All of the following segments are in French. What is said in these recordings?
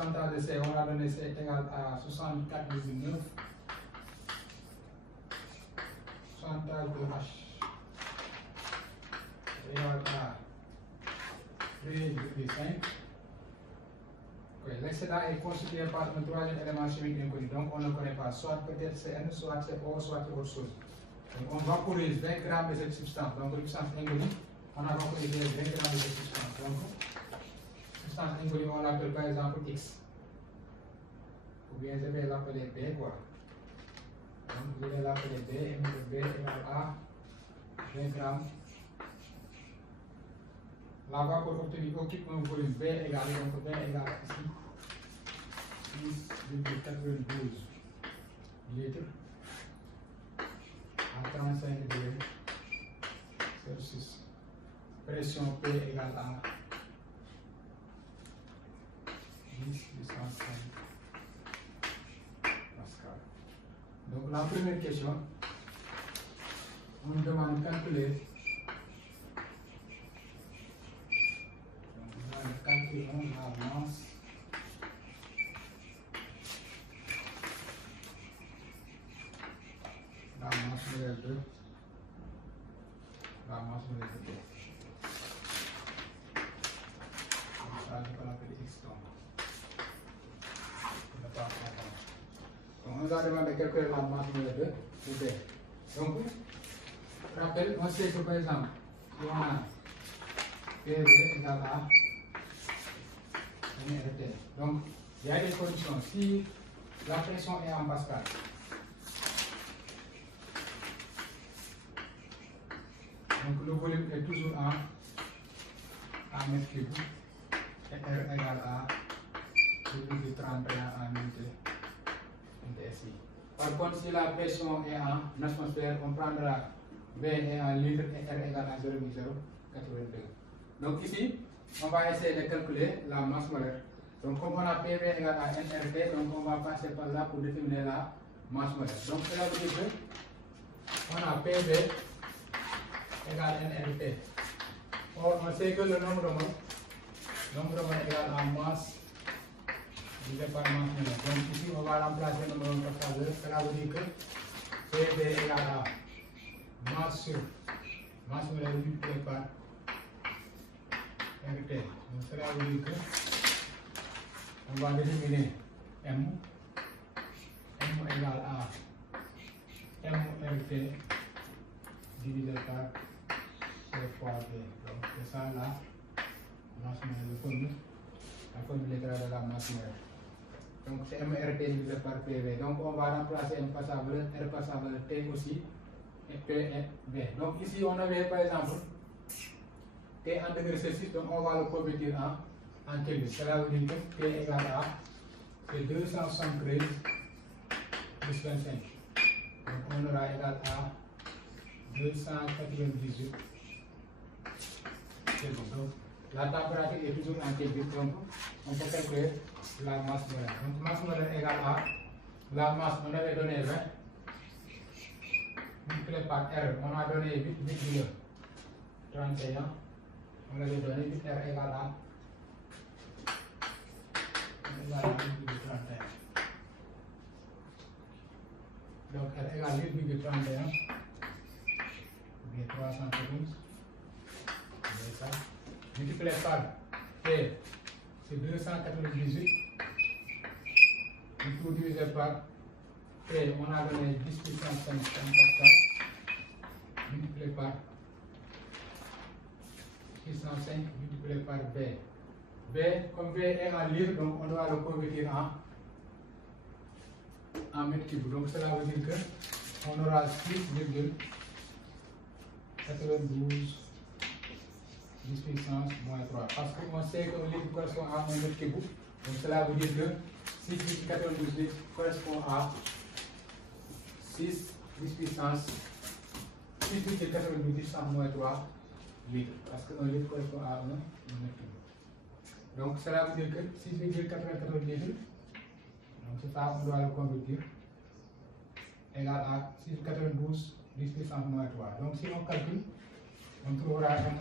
pourcentage de C, on a donné C égal à 64,9. Pourcentage de H égal à 3,5. Okay. L'excédent est constitué par un troisième élément chimique inconnu, donc on ne connaît pas, soit peut-être CN, soit c'est O, soit c'est autre chose. Donc on vaporise 20 grammes de cette substance, donc une substance inconnue, on a vaporisé 20 grammes de cette substance. Donc, substance inconnue, on l'appelle par exemple X. Ou bien je vais l'appeler B, quoi. Donc je vais l'appeler B, et mettre B égale à 20 grammes. La vapeur obtenue occupe un volume B égale, donc B égale ici 6,92 litres à 35 degrés Celsius. Pression P égale à 10 puissance 5 Pascal. Donc la première question, on nous demande de calculer. Calculons la masse modèle 2. La masse modèle 2. Comme ça, je peux l'appeler X donc. Donc, on nous a demandé de calculer la masse modèle 2 de B. Donc, rappel, on sait que par exemple, si on a PV égale à MRT. Donc, il y a des conditions. Si la pression est en Pascal, donc le volume est toujours en mètre cube et R égale à 2,31 en unité SI. Par contre, si la pression est en atmosphère, on prendra V est en litres et R égale à 0,082. Donc ici, on va essayer de calculer la masse molaire. Donc comme on a PV égale à NRT, donc on va passer par là pour déterminer la masse molaire. Donc cela veut dire que on a PV égale NRT. Or on sait que le nombre de moles égale à masse divisé par masse molaire. Donc ici on va remplacer le nombre de facteurs. Cela veut dire que PV égale à masse sur masse molaire multiplié par RT. Donc cela veut dire que on va déterminer M égale à MRT divisé par C fois V. Donc c'est ça la masse molaire, la formule littérale de la masse molaire. Donc c'est MRT divisé par PV. Donc on va remplacer M par sa valeur, R par sa valeur, T aussi, et P et V. Donc ici on avait par exemple T en degrés Celsius, donc on va le convertir en Kelvin. Cela veut dire que T égale à 273 plus 25. Donc on aura égal à 298 Kelvin. Donc la température est toujours en Kelvin, donc on peut calculer la masse molaire. Donc masse molaire égale à la masse, on avait donné 20 multiplié par R, on a donné 8,31. On avait donné 8 R égale à 8,31. Donc R égale 8,31. Bien 314. Ça. Multiplié par T, c'est 298. Du coup, divisé par T, on a donné 10 puissance 5 Pascal. Multiplié par puissance 5 multiplié par V. V, comme V est en litre, donc on doit le convertir en mètre cube. Donc cela veut dire que on aura 6,92 10 puissance moins 3. Parce qu'on sait qu'un litre correspond à 1 mètre cube. Donc cela veut dire que 6,92 litres correspond à 6 10 puissance 6,92 puissance moins 3 litres. Parce qu'un litre correspond à 1 mètre cube. Donc cela veut dire que 6,94 litres, donc c'est ça, on doit le convertir, égal à 6,92 10 puissance moins 3. Donc si on calcule, on trouvera M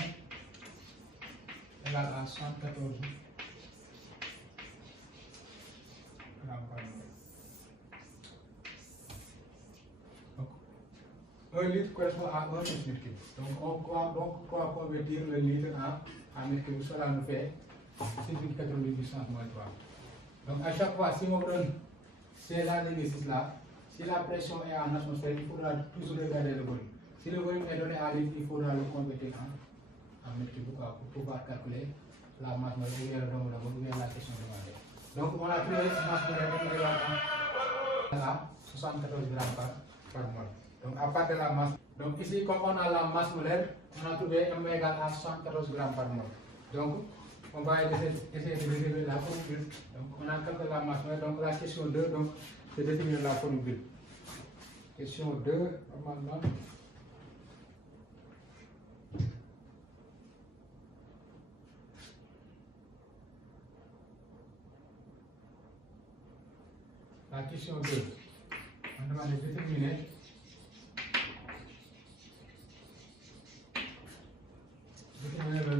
égal à 74 1 litre correspond à 1 mètre cube. Donc on va convertir le litre en mètre cube, cela nous fait 6,98 puissance moins 3. Donc à chaque fois, si on donne ces exercices là, si la pression est en atmosphère, il faudra toujours regarder le volume. Si le volume est donné à litre, il faudra le convertir en mètre cube pour pouvoir calculer la masse moléculaire ou bien la question demandée. Donc on a trouvé la masse moléculaire à 74 grammes par mol. Donc à partir de la masse, donc ici comme on a la masse molaire, on a trouvé M égale à 74 grammes par mol. Donc on va essayer de résoudre la formule. Donc on a calculé la masse molaire. Donc la question 2, donc c'est définir la formule. Question 2, normalement. La question 2, on demande de déterminer le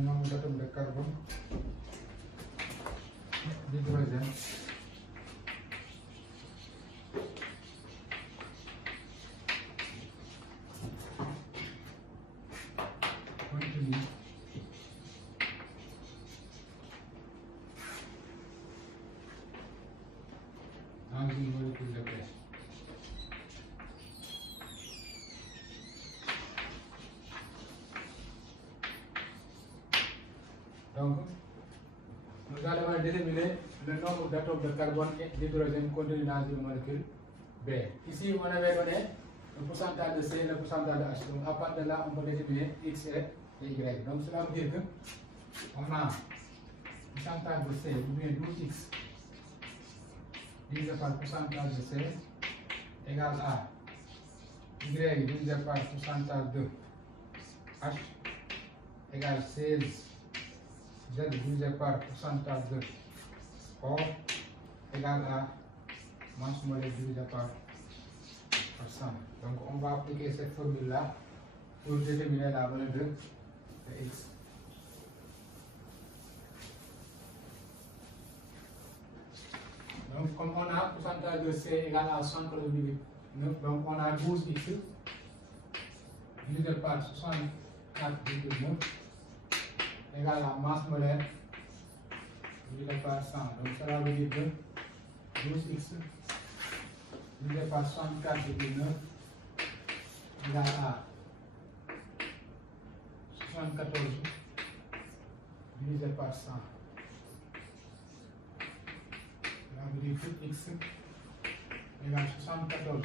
nombre d'atomes de carbone d'hydrogène continu dans une molécule de gaz. Donc, nous allons déterminer le nombre d'atomes de carbone et d'hydrogène contenus dans une molécule B. Ici, on avait donné le pourcentage de C et le pourcentage de H. Donc, à partir de là, on peut déterminer X et Y. Donc, cela veut dire que on a le pourcentage de C ou bien 12X divisé par le pourcentage de C égale à Y divisé par le pourcentage de H égale 16 Z divisé par le pourcentage de O égale à masse molaire divisé par 100. Donc on va appliquer cette formule là pour déterminer la valeur de X. Donc comme on a pourcentage de C égale à 100,9, donc on a 12X divisé par 64,9 égale à masse molaire divisé par 100. Donc cela veut dire que 12X divisé par 64,9 égale à 74 divisé par 100. Cela veut dire que X égale 74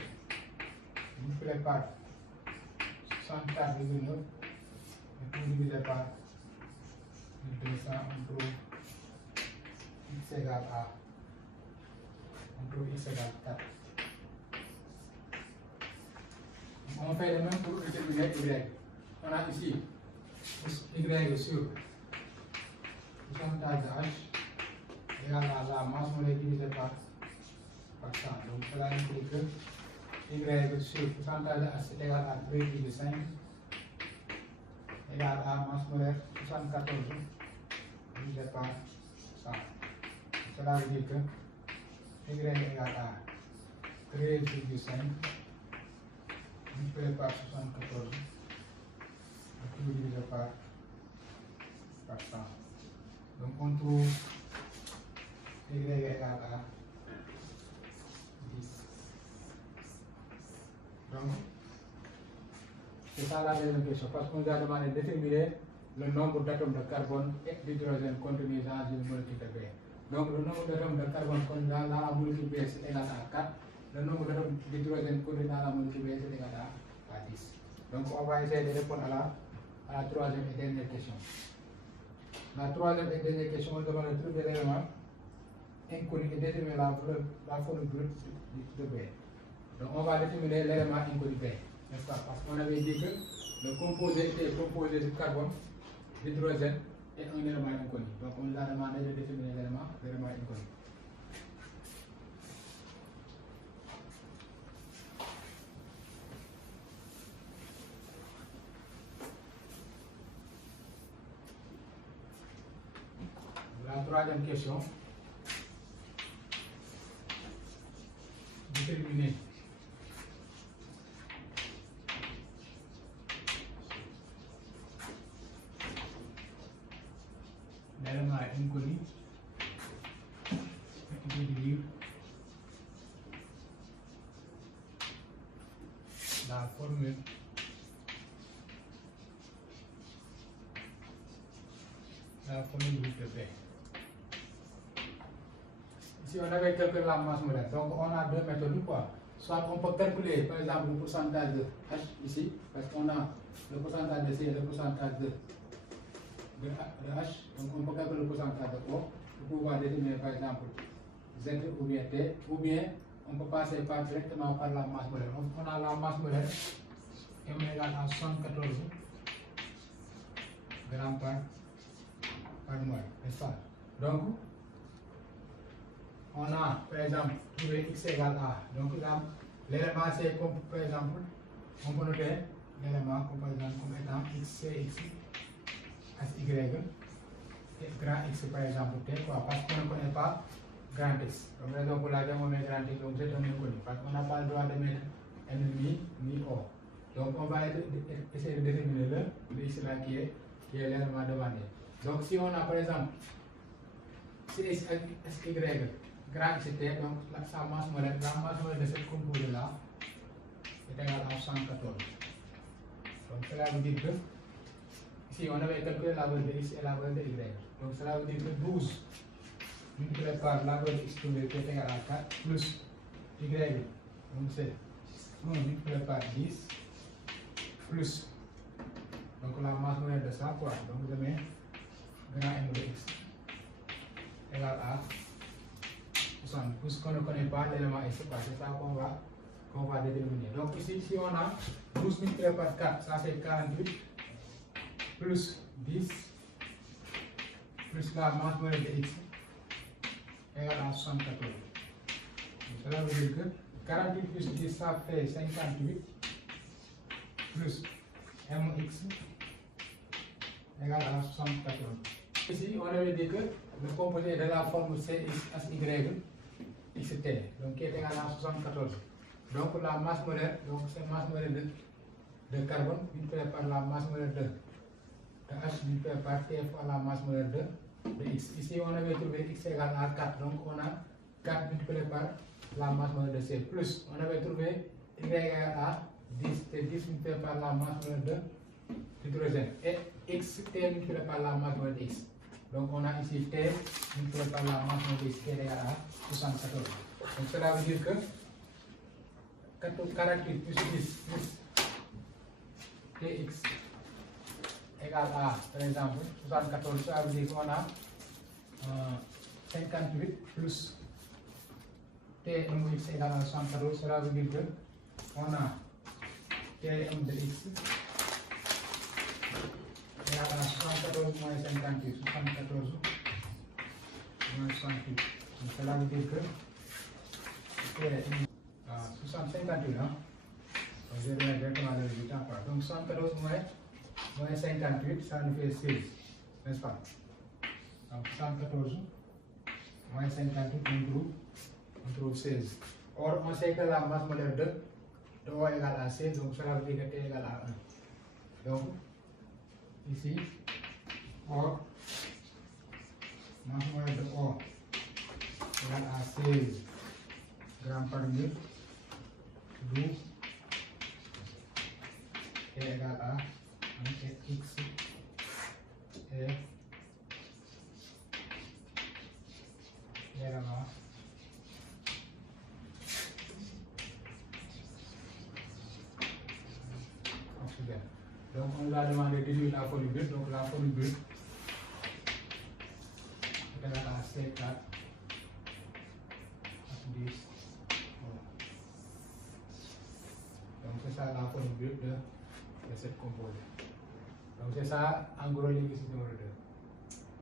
multiplié par 64,9 et tout divisé par 1200, on trouve X égale à, on trouve X égale 4. On fait le même pour déterminer Y. On a ici Y sur pourcentage de H égale à la masse molaire divisée par 100. Donc cela implique que Y sur pourcentage de H est égal à 13,5 égale à masse molaire 74 divisé par 100. Cela veut dire que Y est égal à 13,5 multiplié par 74 divisé par 100. Donc on trouve Y égale à 10. Donc c'est ça la deuxième question, parce qu'on nous a demandé de déterminer le nombre d'atomes de carbone et d'hydrogène contenus dans une molécule de B. Donc le nombre d'atomes de carbone contenus dans la molécule B c'est égal à 4. Le nombre d'atomes d'hydrogène contenus dans la molécule B c'est égal à 10. Donc on va essayer de répondre à la troisième et dernière question. La troisième et dernière question, on demande de trouver l'élément inconnu et déterminer la formule brute de B. Donc on va déterminer l'élément inconnu B, n'est-ce pas? Parce qu'on avait dit que le composé est composé de carbone, d'hydrogène et un élément inconnu. Donc on nous a demandé de déterminer l'élément inconnu. troisième question. Déterminer l'élément inconnu et déduire la formule de P. Ici, on avait calculé la masse molaire. Donc, on a deux méthodes. Quoi. Soit on peut calculer, par exemple, le pourcentage de H ici, parce qu'on a le pourcentage de C et le pourcentage de H. Donc, on peut calculer le pourcentage de O pour pouvoir déterminer, par exemple, Z ou bien T. Ou bien, on peut passer directement par la masse molaire. On a la masse molaire M égale à 74 grammes par mol, n'est-ce pas? Donc, on a par exemple trouvé x égale a. Donc l'élément c'est comme par exemple, on peut noter l'élément comme étant x, c, x, as, y, et grand x par exemple t, quoi, parce qu'on ne connaît pas grand x. Donc raison pour laquelle on met grand x, donc c'est un inconnu, parce qu'on n'a pas le droit de mettre n ni o. Donc on va essayer de déterminer le x là qui est l'élément demandé. Donc si on a par exemple cx, y, grand X, donc sa masse molaire, la masse molaire de cette composée là est égale à 114. Donc cela veut dire que ici on avait calculé la valeur de x et la valeur de y. Donc cela veut dire que 12 multiplié par la valeur de x qui est égale à 4 plus y, donc c'est 1 multiplié par 10 plus donc la masse molaire de ça, quoi. Donc je mets grand M de x égale à 60. Puisqu'on ne connaît pas l'élément x, c'est ça qu'on va déterminer. Donc ici, si on a 12 multiplié par 4, ça c'est 48, plus 10, plus la masse molaire de x égale à 74. Donc, cela veut dire que 48 plus 10, ça fait 58, plus mx égale à 74. Ici, on avait dit que le composé de la forme CXY XT, donc qui est égal à 74. Donc la masse molaire, donc c'est masse molaire de carbone multiplié par la masse molaire de H multiplié par T fois la masse molaire de X. Ici, on avait trouvé X égale à 4, donc on a 4 multiplié par la masse molaire de C, plus on avait trouvé Y égale à 10, T 10 multiplié par la masse molaire de l'hydrogène, et X T multiplié par la masse molaire de X. Donc on a ici T multiplié par la masse molaire de X qui est égale à 74. Donc cela veut dire que 48 plus 10 plus Tx égale à, par exemple, 74, ça veut dire qu'on a 58 plus Tm de x égale à 74, cela veut dire qu'on a Tm de x égale à 74 moins 58, 74 moins 68. Donc cela veut dire que 58, hein? Je vais directement le résultat. Donc 74 moins 58, ça nous fait 16, n'est-ce pas? Donc 114 moins 58, on trouve 16. Or, on sait que la masse molaire de O égale à 16, donc cela veut dire que T égale à 1. Donc, ici, or, masse molaire de O égale à 16 grammes par mille, d'où T égale à X et l'élément oxygène. Donc on nous a demandé de déduire la formule brute, donc la formule brute est égale à C4 H10. Donc c'est ça la formule brute de cette composée. Donc c'est ça en gros l'exercice numéro 2.